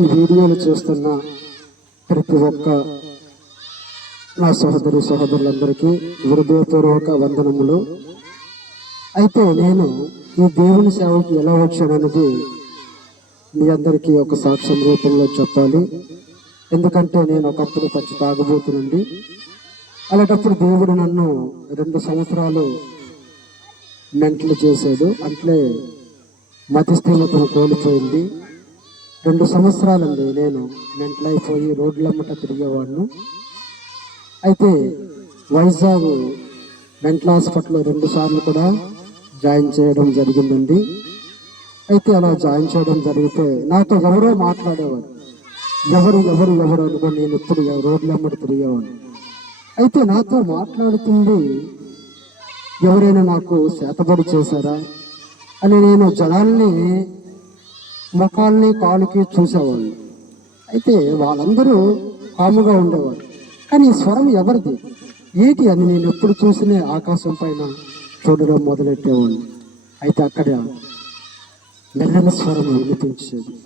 ఈ వీడియోలు చూస్తున్న ప్రతి ఒక్క నా సహోదరి సహోదరులందరికీ హృదయపూర్వక వందనములు. అయితే నేను ఈ దేవుని సేవకి ఎలా వచ్చాననేది మీ అందరికీ ఒక సాక్ష్యం రూపంలో చెప్పాలి. ఎందుకంటే నేను ఒకప్పుడు పచ్చి తాగబోతునండి. అలాంటప్పుడు దేవుడు నన్ను రెండు సంవత్సరాలు మెంటలు చేశాడు. అంటే మతిస్థిమతను కోల్పోయింది. రెండు సంవత్సరాలండి నేను మెంటల్ అయిపోయి రోడ్లమ్మట తిరిగేవాడిను. అయితే వైజాగ్ మెంటల్ హాస్పిటల్లో రెండు సార్లు కూడా జాయిన్ చేయడం జరిగిందండి. అయితే అలా జాయిన్ చేయడం జరిగితే నాతో ఎవరో మాట్లాడేవారు. ఎవరు ఎవరు ఎవరు అనుకో నేను ఇప్పుడు రోడ్లమ్మట తిరిగేవాడిని. అయితే నాతో మాట్లాడుతుంది ఎవరైనా నాకు చేతబడి చేశారా అని నేను జనాల్ని ముఖాల్ని కాలుకి చూసేవాళ్ళు. అయితే వాళ్ళందరూ కాముగా ఉండేవారు. కానీ ఈ స్వరం ఎవరిది? ఏంటి అని నేను ఎప్పుడు చూసినే ఆకాశం పైన చూడడం మొదలెట్టేవాడిని. అయితే అక్కడ మెల్లని స్వరం వినిపించేది.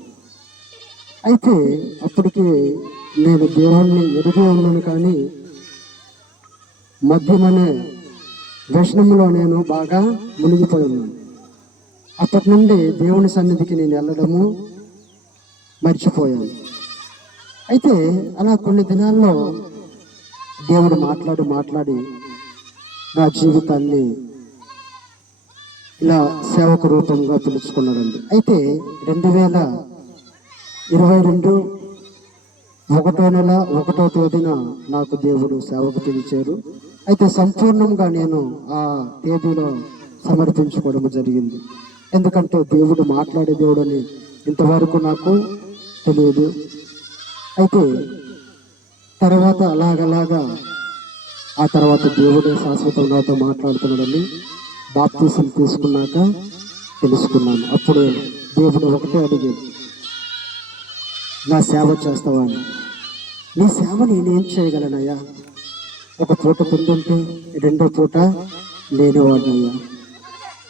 అయితే అప్పటికి నేను దేవుణ్ణి ఎరుగు ఉన్నాను కానీ మద్యమనే దర్శనంలో వ్యసనంలో నేను బాగా మునిగిపోయి ఉన్నాను. అప్పటి నుండి దేవుని సన్నిధికి నేను వెళ్ళడము మర్చిపోయాను. అయితే అలా కొన్ని దినాల్లో దేవుడు మాట్లాడి మాట్లాడి నా జీవితాన్ని ఇలా సేవకు రూపంగా పిలుచుకున్నాడండి. అయితే రెండు వేల ఇరవై రెండు ఒకటో నెల ఒకటో తేదీన నాకు దేవుడు సేవకు పిలిచారు. అయితే సంపూర్ణంగా నేను ఆ తేదీలో సమర్పించుకోవడం జరిగింది. ఎందుకంటే దేవుడు మాట్లాడే దేవుడు అని ఇంతవరకు నాకు తెలియదు. అయితే తర్వాత అలాగలాగా ఆ తర్వాత దేవుడే శాశ్వతం నాతో మాట్లాడుతున్నాడని బాప్తీసం తీసుకున్నాక తెలుసుకున్నాను. అప్పుడు దేవుడు ఒకటే అడిగేది నా సేవ చేస్తావా నీ సేవ నేనేం చేయగలనయ్యా? ఒక పూట తింటుంటే రెండో పూట లేనివాడినయ్యా.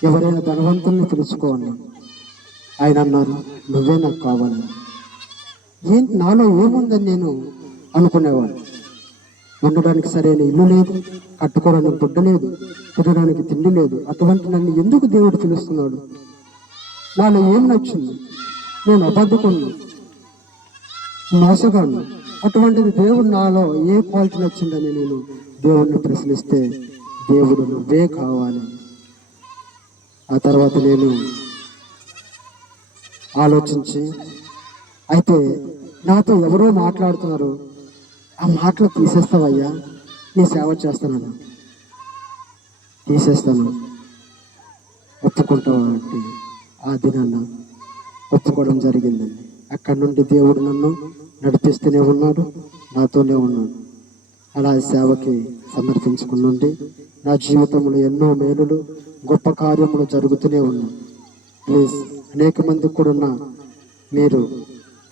ఎవరైనా ధనవంతుల్ని పిలుచుకోండి ఆయన అన్నారు నువ్వే నాకు కావాలి. ఏంటి నాలో ఏముందని నేను అనుకునేవాడు ఉండడానికి సరైన ఇల్లు లేదు కట్టుకోవడానికి గుడ్డ లేదు తినడానికి తిండి లేదు. అటువంటి నన్ను ఎందుకు దేవుడు పిలుస్తున్నాడు? నాలో ఏం నచ్చింది? నేను అబద్ధకున్నా మోసగాను? అటువంటిది దేవుడు నాలో ఏ క్వాలిటీ నచ్చిందని నేను దేవుడిని ప్రశ్నిస్తే దేవుడు నువ్వే కావాలి. ఆ తర్వాత నేను ఆలోచించి అయితే నాతో ఎవరో మాట్లాడుతున్నారు. ఆ మాటలు తీసేస్తావయ్యా నీ సేవ చేస్తానన్నా. తీసేస్తాను. ఒప్పుకుంటావా అంటే ఆ దినాన్న ఒప్పుకోవడం జరిగిందండి అక్కడి నుండి దేవుడు నన్ను నడిపిస్తూనే ఉన్నాడు నాతోనే ఉన్నాడు. అలా సేవకి సమర్పించుకున్నండి నా జీవితంలో ఎన్నో మేలులు గొప్ప కార్యములు జరుగుతూనే ఉన్నాయి ప్లీజ్ అనేక మంది కూడా ఉన్న మీరు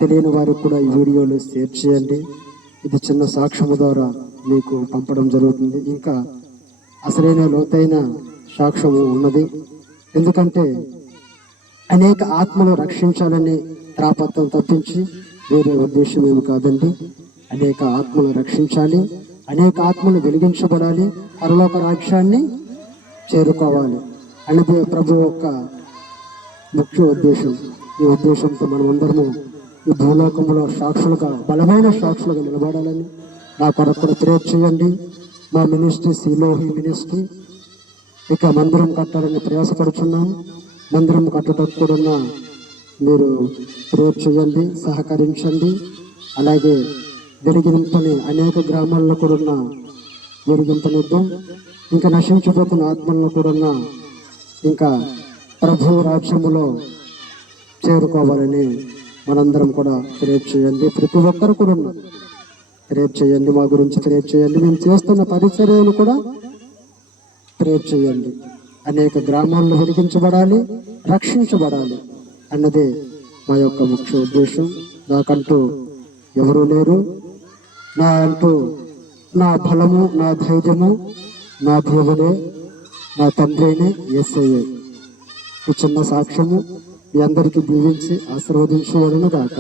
తెలియని వారికి కూడా ఈ వీడియోలు షేర్ చేయండి. ఇది చిన్న సాక్ష్యము ద్వారా మీకు పంపడం జరుగుతుంది. ఇంకా అసలైన లోతైన సాక్ష్యము ఉన్నది. ఎందుకంటే అనేక ఆత్మలు రక్షించాలని త్రాపత్రం తప్పించి వేరే ఉద్దేశం ఏమి కాదండి. అనేక ఆత్మలు రక్షించాలి. అనేక ఆత్మలు వెలిగించబడాలి. పరలోక రాజ్యాన్ని చేరుకోవాలి. అనేది ప్రభు యొక్క ముఖ్య ఉద్దేశం. ఈ ఉద్దేశంతో మనమందరము ఈ భూలోకంలో సాక్షులుగా బలమైన సాక్షులుగా నిలబడాలని నా కొరకు కూడా ప్రేర్ చేయండి మా మినిస్ట్రీ సిలోహి మినిస్ట్రీ ఇక మందిరం కట్టాలని ప్రయాసపడుచున్నాం. మందిరం కట్టడం కూడా మీరు ప్రేర్ చేయండి సహకరించండి. అలాగే వెలిగింపని అనేక గ్రామాల్లో కూడా ఉన్న ఇంకా నశించిపోతున్న ఆత్మలను కూడా ఇంకా ప్రభు రాజ్యములో చేరుకోవాలని మనందరం కూడా ప్రేర్ చేయండి. ప్రతి ఒక్కరు కూడా ఉన్నారు. ప్రేర్ చేయండి మా గురించి ప్రేర్ చేయండి. మేము చేస్తున్న పరిచర్యలు కూడా ప్రేర్ చేయండి. అనేక గ్రామాల్లో వెలిగించబడాలి రక్షించబడాలి అన్నదే మా యొక్క ముఖ్య ఉద్దేశం. నాకంటూ ఎవరూ లేరు. నా అంటూ నా బలము నా ధైర్యము నా దేవుడే నా తండ్రినే ఎస్ఐఏ ఈ చిన్న సాక్ష్యము మీ అందరికీ దీవించి ఆశీర్వదించవలను గాక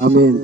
ఆమెన్.